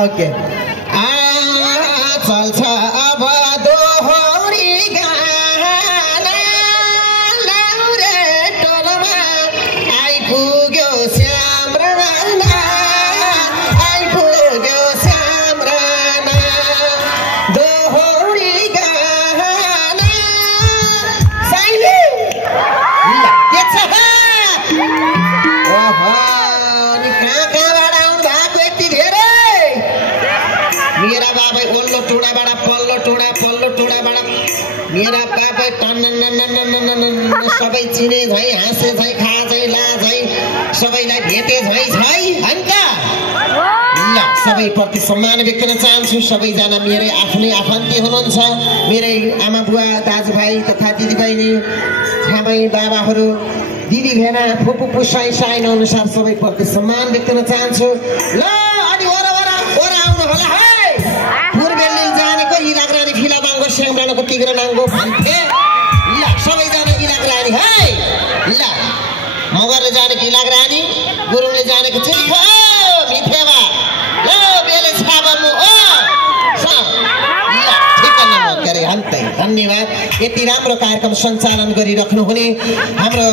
Okay चल्छ अब दोहोरी गाना लाउरे टोलमा आइपुग्यो श्याम राणा आइपुग्यो श्याम राणा दोहोरी गाना साइली के छ ओहो नि कहाँबाट आउनु भएको यति धेरै मेरा बाबा ओल्लो टुडाबाट पल्लो टुडाबाट मेरा बाबा टन्न सबै चिने झै हाँसे झै खा झै ला झै सबैलाई भेटे झै झै हैन त ल सबैप्रति सम्मान व्यक्त गर्न चाहन्छु। सबैजना मेरै आफ्नै आफन्ती हुनुहुन्छ, मेरै आमा बुवा दाजुभाइ तथा दिदीबहिनी छामै बाबाहरू दिदी भेना फुपू पुसाइ साइन अनुसार सबैप्रति सम्मान व्यक्त गर्न चाहन्छु। ल अनि ओरा आउनु होला है पूर्वेली जानेको इलाक रानी फिलाबाङको श्यामराणाको तिग्र नाङ्गो भन्थे। ल सबैजना इलाक रानी है ल मगरले जानेको इलाक रानी गुरुङले जानेको चिल्खो मिथेवा ल बेले छाबमु ओ ल ठिक्क नगरे हन्तै धन्यवाद। यति राम्रो कार्यक्रम सञ्चालन गरिराख्नु हुने हाम्रो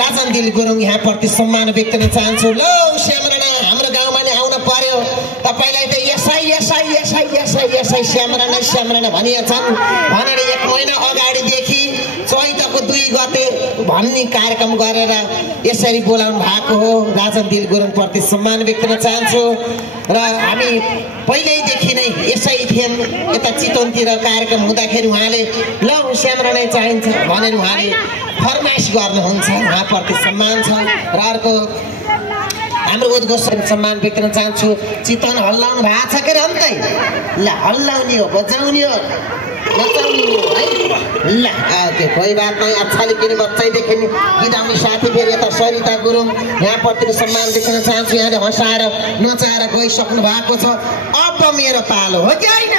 राजन दिल गुरुङ यहाँ प्रति सम्मान व्यक्त गर्न चाहन्छु। ल श्यामराणा हाम्रो गाउँमा नै आउन पर्यो, तपाईलाई त यसै श्यामराणा भनिएछन् भनेर 1 महिना अगाडिदेखि चैतको 2 गते भन्ने कार्यक्रम गरेर यसरी बोलाउनु भएको हो। राजन दिल गुरुङ प्रति सम्मान व्यक्त गर्न चाहन्छु। र हामी पहिल्यैदेखि नै यसै थियौँ, यता चितवनतिर कार्यक्रम हुँदाखेरि उहाँले ल श्यामराणा चाहिन्छ भनेर उहाँले फरमाइस गर्नुहुन्छ, उहाँप्रति सम्मान छ। र अर्को हाम्रो उद्घोष सम्मान व्यक्त गर्न चाहन्छु। चितवन हल्लाउनु भएको छ के रन्तै ल हल्लाउने हो बजाउने हो नचाउने हो है ल ओके कोही बात नहीं। अच्छाले किन बच्चैदेखि गीताउने साथी फेरि यता सरिता गुरुङ यहाँप्रति सम्मान व्यक्त गर्न चाहन्छु। यहाँले हँसाएर नचाएर गइसक्नु भएको छ, अब मेरो पालो हो कि होइन?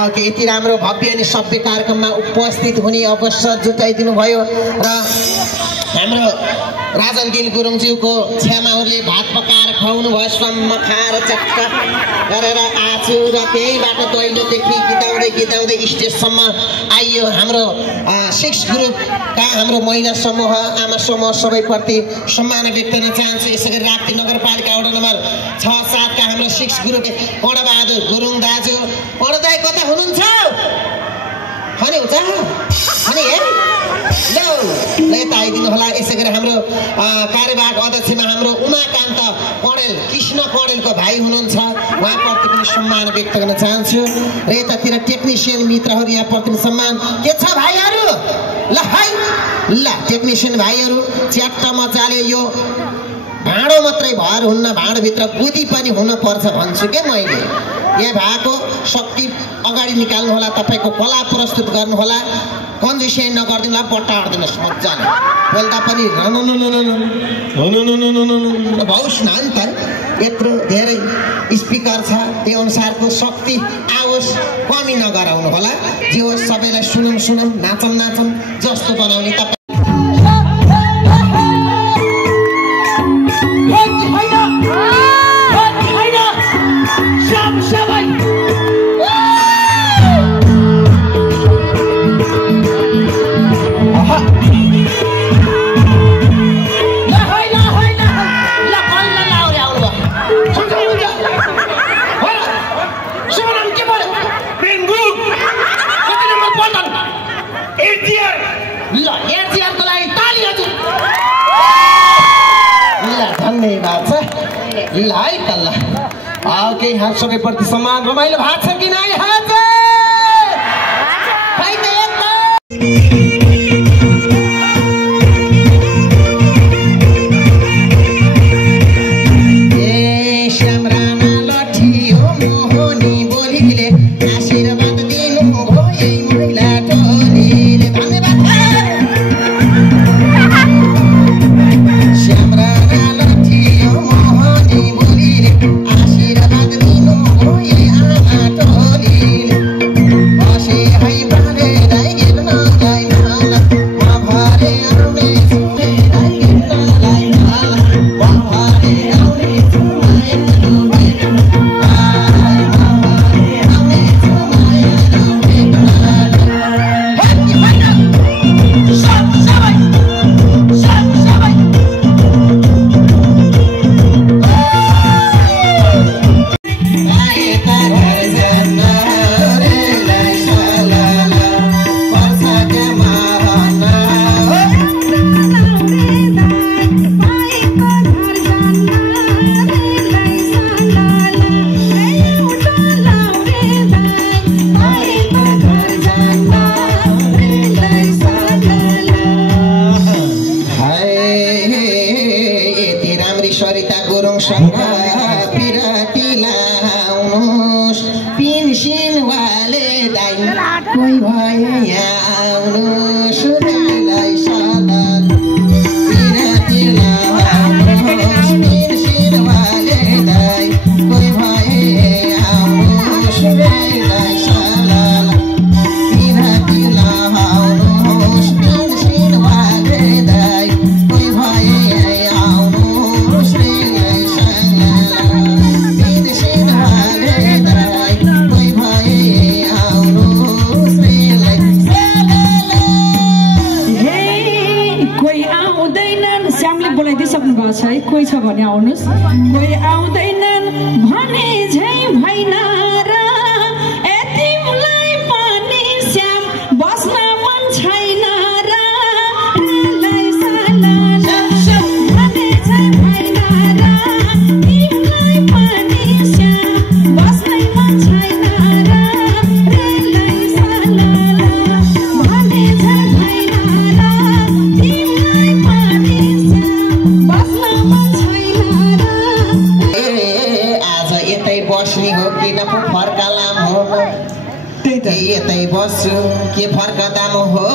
ओके यति राम्रो भव्य अनि सभ्य कार्यक्रममा उपस्थित हुने अवसर जुटाइदिनु भयो र हाम्रो राजन दिल गुरुङज्यूको छ्यामाहरूले भात पकाएर खुवाउनु भयो। सम्म खाएर चक्क गरेर आछु र त्यहीबाट दैलोदेखि गीताउँदै स्टेजसम्म आइयो। हाम्रो 6 ग्रुपका हाम्रो महिला समूह आमा समूह सबैप्रति सम्मान व्यक्त गर्न चाहन्छु। यसै गरी राप्ती नगरपालिका वडा नम्बर 6-7 का हाम्रो 6 ग्रुप कर्णबहादुर गुरुङ दाजु कर्णदाई कता हुनुहुन्छ अनि हुन्छ अनि हे ल यता आइदिनु होला। यसै गरी हाम्रो कार्यवाहक अध्यक्षमा हाम्रो उमाकान्त कणेल कृष्ण कणेलको भाइ हुनुहुन्छ, उहाँप्रति पनि सम्मान व्यक्त गर्न चाहन्छु। र यतातिर टेक्निसियन मित्रहरू यहाँप्रति सम्मान के छ भाइहरू ल है ल टेक्निसियन भाइहरू च्याट्ट मजाले यो भाँडो मात्रै भएर हुन्न, भाँडोभित्र बुद्धि पनि हुनुपर्छ भन्छु के मैले। यहाँ भएको शक्ति अगाडि निकाल्नु होला, तपाईँको कला प्रस्तुत गर्नु होला, कन्जुसिया नगरिदिनु होला, बटार्दिनुहोस् मजाले बोल्दा पनि भौस न अन्तर यत्रो धेरै स्पिकर छ त्यो अनुसारको शक्ति आओस्, कमी नगराउनु होला। जे होस् सबैलाई सुनौँ नाचौँ जस्तो बनाउने तपाईँ ओके यहाँ सबैप्रति सम्मान रमाइलो भएको छ कि नै? श्यामराणा लठियो मोहनी बोलीले आशीर्वाद दिनु गुरुङसँग पिरती लाउनुहोस् पिन्सिन वाले दाइ कोही भए यहाँ आउनुहोस् रेलाई सदन पिरती लाउनुहोस् पिन्सिन वाले दाइ कोही भए आउनुहोस् रेलाई सदन पिरती लाउनुहोस् पिन्सिन वाले दाइ कोही भए आउनुहोस् रेलाई सदन पिन्सिन वाले दाइ कोही भए आउनुहोस् रेलाई कोही आउँदैनन् श्यामले बोलाइदिइसक्नु भएको छ है कोही छ भने आउनुहोस् कोही आउँदैनन् भने झै भएन र यतिमलाई पनि श्याम बस्न मन छैन र रेलाई सालाला भने झै भएन र तिमीलाई पनि श्याम बस्नै मन छैन र रेलाई सालाला भने झै भएन र तिमीलाई पनि श्याम बस्न मन छैन र आज यतै बस्ने हो कि न पो फर्कालाम हो यतै बस्छु के फर्कदाम हो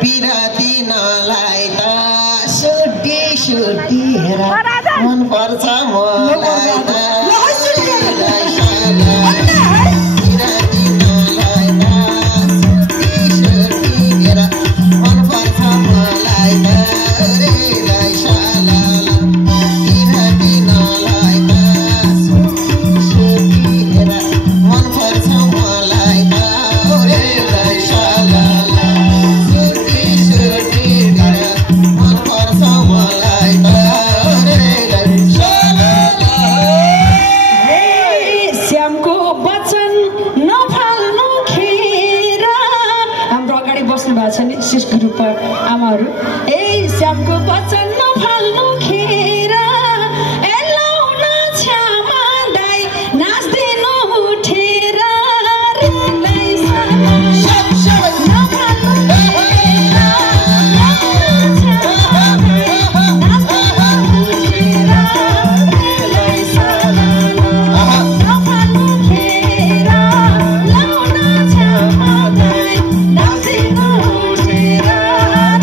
पिरती नलाई त सुटी सुटी हेर मन पर्छ मलाई त रेलाई सदन पिरती नलाई त सुटी सुटी हेर मन पर्छ मलाई त रेलाई सदन पिरती नलाई त सुटी सुटी हेर मन पर्छ मलाई त रेलाई सदन सुटी सुटी हेर मन पर्छ मलाई त रेलाई सदन श्यामको वचन नफाल्नु खेर हाम्रो अगाडि बस्नु भएको छ नि शिष्ट रूप आमाहरू श्यामको वचन नफाल्नु खेर एलाउन छ्यामा दाइ नाच्दिनु उठेर रेलाई सदन नफाल्नु खेर एलाउन छ्यामा दाइ नाच्दिनु उठेर रेलाई सदन नफाल्नु खेर लाउन छ्यामा दाइ नाच्दिनु उठेर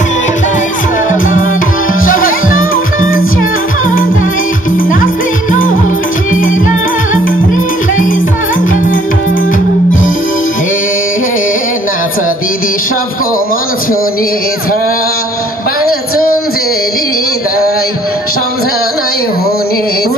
रेलाई सदन एलाउन छ्यामा दाइ नाच्दिनु उठेर रेलाई सदन हे नाच दिदी सबको मन छुनेछ बाँचुन्जेली दाइ सम्झनै हुनेछ